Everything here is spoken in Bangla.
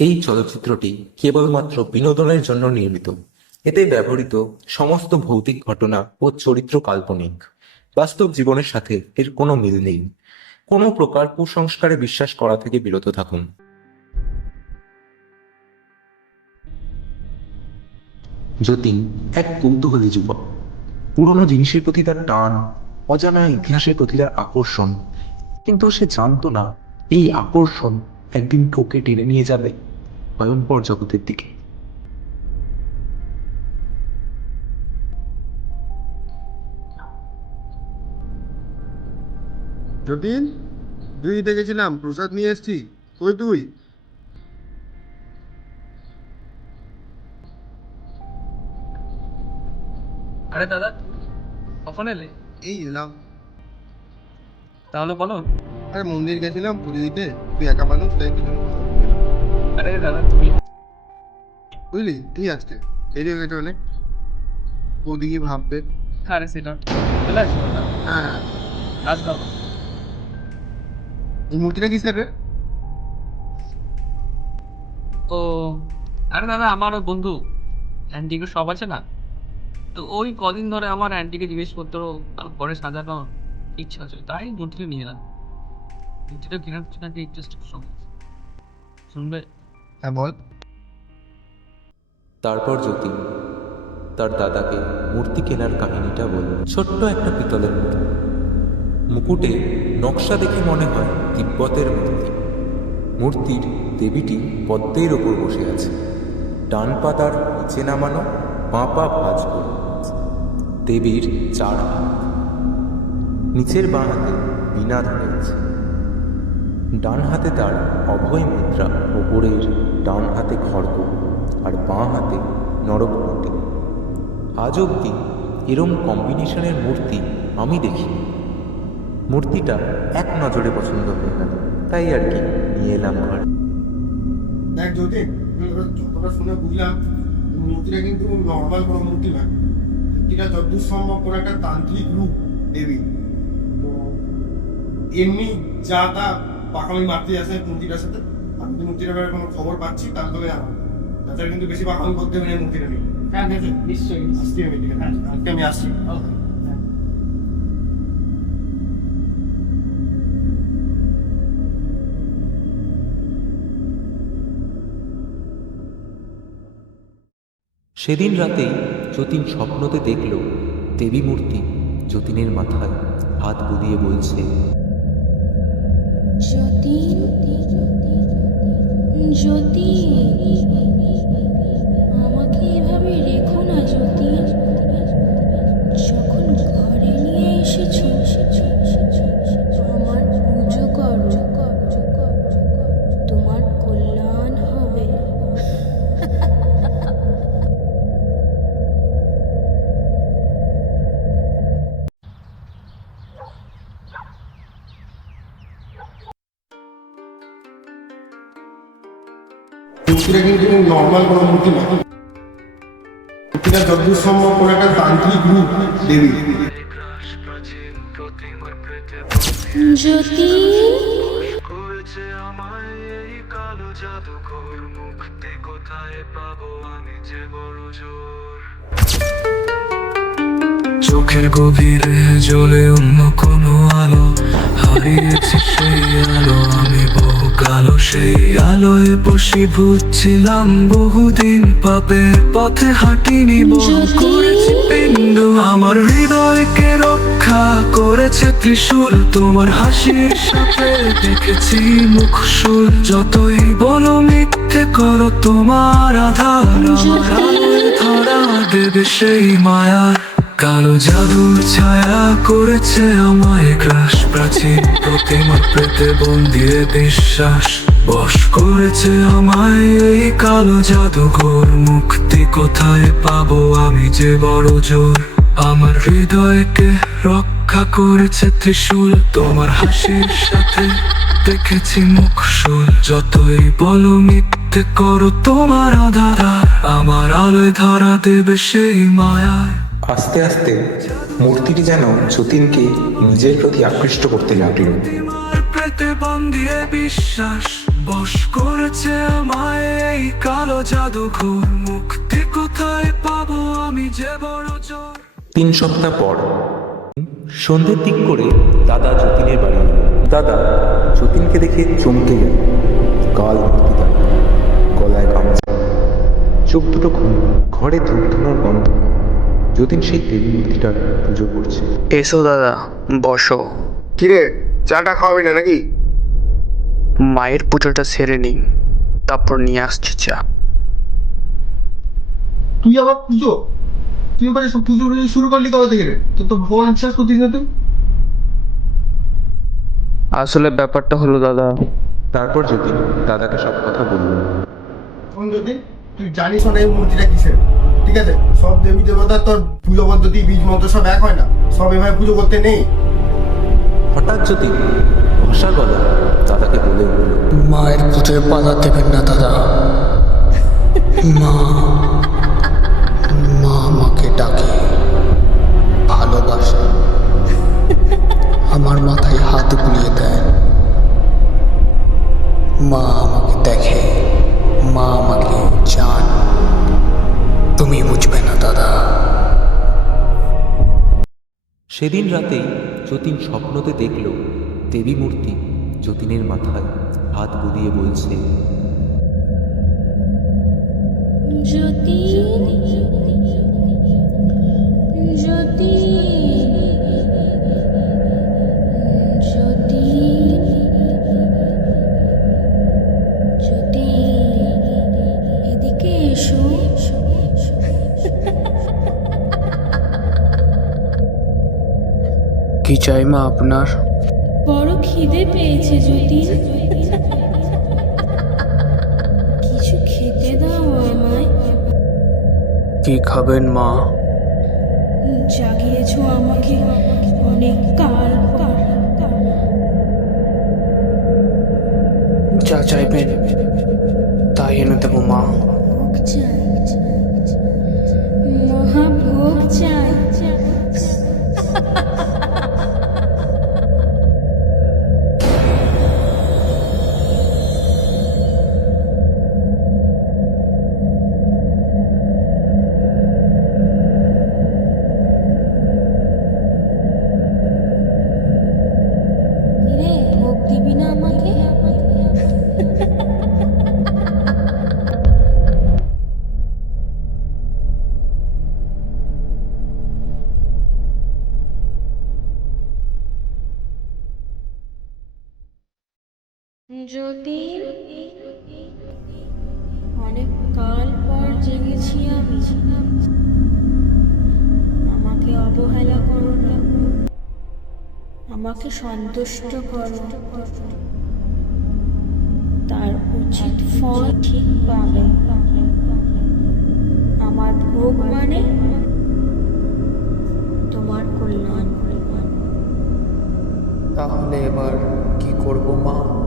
এই চলচ্চিত্রটি কেবলমাত্র বিনোদনের জন্য নির্মিত। এতে ব্যবহৃত সমস্ত ভৌতিক ঘটনা ও চরিত্র কাল্পনিক। বাস্তব জীবনের সাথে এর কোনো মিল নেই। কোনো প্রকার কুসংস্কারে বিশ্বাস করা থেকে বিরত থাকুন। যতীন এক কৌতূহলী যুবক। পুরনো জিনিসের প্রতি তার টান, অজানা ইতিহাসের প্রতি তার আকর্ষণ। কিন্তু সে জানতো না, এই আকর্ষণ একদিন তোকে টেনে নিয়ে যাবে। ভয়ঙ্কর জগতের দিকে। যতীন তুই দেখেছিলাম প্রসাদ নিয়ে এসছি। কই তুই? আরে দাদা কখন এলে? এই এলাম। তাহলে বলো। আরে মন্দির গেছিলাম পুজো দিতে তুই একা মানুষ তাই আরে দাদা তুমি বুঝলি? তুই আজকে দেরি হয়ে গেছে অনেক ওদিকে ভাববে। আরে সেটা চলে আসব হ্যাঁ। কাজ করো। এই মূর্তিটা কিসের রে? ও আরে দাদা আমার ওই বন্ধু। অ্যান্টিকে সব আছে না? তো ওই কদিন ধরে আমার অ্যান্টিকে জিনিসপত্র ঘরে সাজানো ইচ্ছা আছে। তাই মূর্তিটা নিয়ে এলাম। মূর্তিটা কেনার জন্য একটা ইন্টারেস্ট শুনবে? হ্যাঁ বল। তারপর যতীন তার দাদাকে মূর্তি কেনার কাহিনীটা বলল। ছোট্ট একটা পিতলের মূর্তি। মুকুটে নকশা দেখে মনে হয় তিব্বতের মূর্তি। মূর্তির দেবীটি পদ্মের ওপর বসে আছে। ডান পা তার নিচে নামানো, বাঁ পা ভাঁজ করে দেবীর চার হাত। নিচের বাঁ হাতে বীণা ধরে আছে ডান হাতে তার অভয় মুদ্রা ওপরের ডান হাতে খড়গ আর বাঁ হাতে নরকমূর্তি আজ অব্দি এরম কম্বিনেশনের মূর্তি আমি দেখি মূর্তিটা এক নজরে পছন্দ হয়ে গেল তাই আর কি নিয়ে এলাম ঘরে। দেখ যতীন যতটা শুনে বুঝলাম, মূর্তিটা কিন্তু নর্মাল কোনো মূর্তি নয় মূর্তিটা যতদূর সম্ভব কোনো একটা তান্ত্রিক রূপ দেবী। তো এমনি যা তা পাকামি মারতে আসে মূর্তিটার সাথে। আমি যদি মূর্তিটার ব্যাপারে কোনো খবর পাচ্ছি তাহলে তবে আমার তাছাড়া কিন্তু বেশি পাকামি করতে হবে না মূর্তিটা নিয়ে। হ্যাঁ নিশ্চয়ই। আসছি আমি ঠিক আছে আমি আসছি। সেদিন রাতেই যতীন স্বপ্নতে দেখল দেবী মূর্তি যতীনের মাথায় হাত বুলিয়ে বলছে যতীন যতীন নর্মাল কোনো মূর্তি নয়। মূর্তিটা যতদূর সম্ভব কোনো একটা তান্ত্রিক রূপ দেবী। যতীন করেছে আমায় এই কালো জাদুঘর মুক্তি কোথায় পাবো আমি যে বড় জোর চোখের গভীরে জ্বলে অন্য কোনো আলো হারিয়েছে সেই আলো আমি কালো সেই আলোয় বসীভূত ছিলাম বহুদিন। পাপের পথে হাঁটিনি করেছি পিণ্ড আমার হৃদয়কে রক্ষা করেছে ত্রিশূল। তোমার হাসির সাথে দেখেছি মুখশুল যতই বলো মিথ্যে করো তোমার আধার। আমার ধরা দেবে সেই মায়ার কালো জাদুর ছায়া করেছে আমায় গ্রাস প্রাচীন প্রতিমা পেতে বন্দিয়ে বিশ্বাস। বশ করেছে আমায় এই কালো জাদুঘর। মুক্তি কোথায় পাবো আমি যে বড় জোর? আমার হৃদয়কে রক্ষা করেছে ত্রিশূল। তোমার হাসির সাথে দেখেছি মুখ মুখশুল যতই বলো মিথ্যে করো তোমার আধার। আমার আলোয় ধরা দেবে সেই মায়ায়। আস্তে আস্তে মূর্তিটি যেন যতীনকে নিজের প্রতি আকৃষ্ট করতে লাগল। বিশ্বাস বস করেছে আমায় এই কালো জাদুঘর। মুক্তি কোথায় পাবো আমি যে বড় জোর? তিন সপ্তাহ পর সন্ধ্যের দিক করে দাদা যতীনের বাড়ি দাদা যতীনকে দেখে চমকে গেল। গাল ভর্তি গলায় গামছা। চোখ দুটো ঘুম ঘরে ধূপ ধুনোর গন্ধ। যতীন সেই দেবী মূর্তিটার পুজো করছে। এসো দাদা বসো। কিরে চাটা খাওয়াবি না নাকি? মায়ের পুজোটা সেরে নিই তারপর নিয়ে আসছি চা। তুই আবার পুজো? তুই এবারে সব পুজো শুরু করলি কবে থেকে রে? তোর তো ভগবান বিশ্বাস করতিস না তুই? আসলে ব্যাপারটা হলো দাদা। তারপর যতীন দাদাকে সব কথা বলল। যদি তুই জানিস না এই মূর্তিটা কিসের ঠিক আছে? সব দেবী দেবতার তোর পুজো পদ্ধতি বীজ মন্ত্র সব এক হয় না। সব এভাবে পুজো করতে নেই। হঠাৎ যদি ভাষা গলা দাদাকে বলে উঠল মায়ের পুজোয় বাধা দেবেন না দাদা। মা মা আমাকে ডাকে। সেদিন রাতেই যতীন স্বপ্নতে দেখল দেবী মূর্তি যতীনের মাথায় হাত বুলিয়ে বলছে যতীন কি চাই মা আপনার? বড় খিদে পেয়েছে যতীন কিছু খেতে দাও আমায়। কি খাবেন মা? জাগিয়েছ আমাকে অনেক কাল যা চাইবেন তাই এনে দেবো মা। যতীন অনেক কাল পর জেগেছি আমি, আমাকে অবহেলা করো না। আমাকে সন্তুষ্ট করো। তার উচিত ফল ঠিক পাবে। আমার ভোগ মানে তোমার কল্যাণ। তাহলে এবার কি করব করব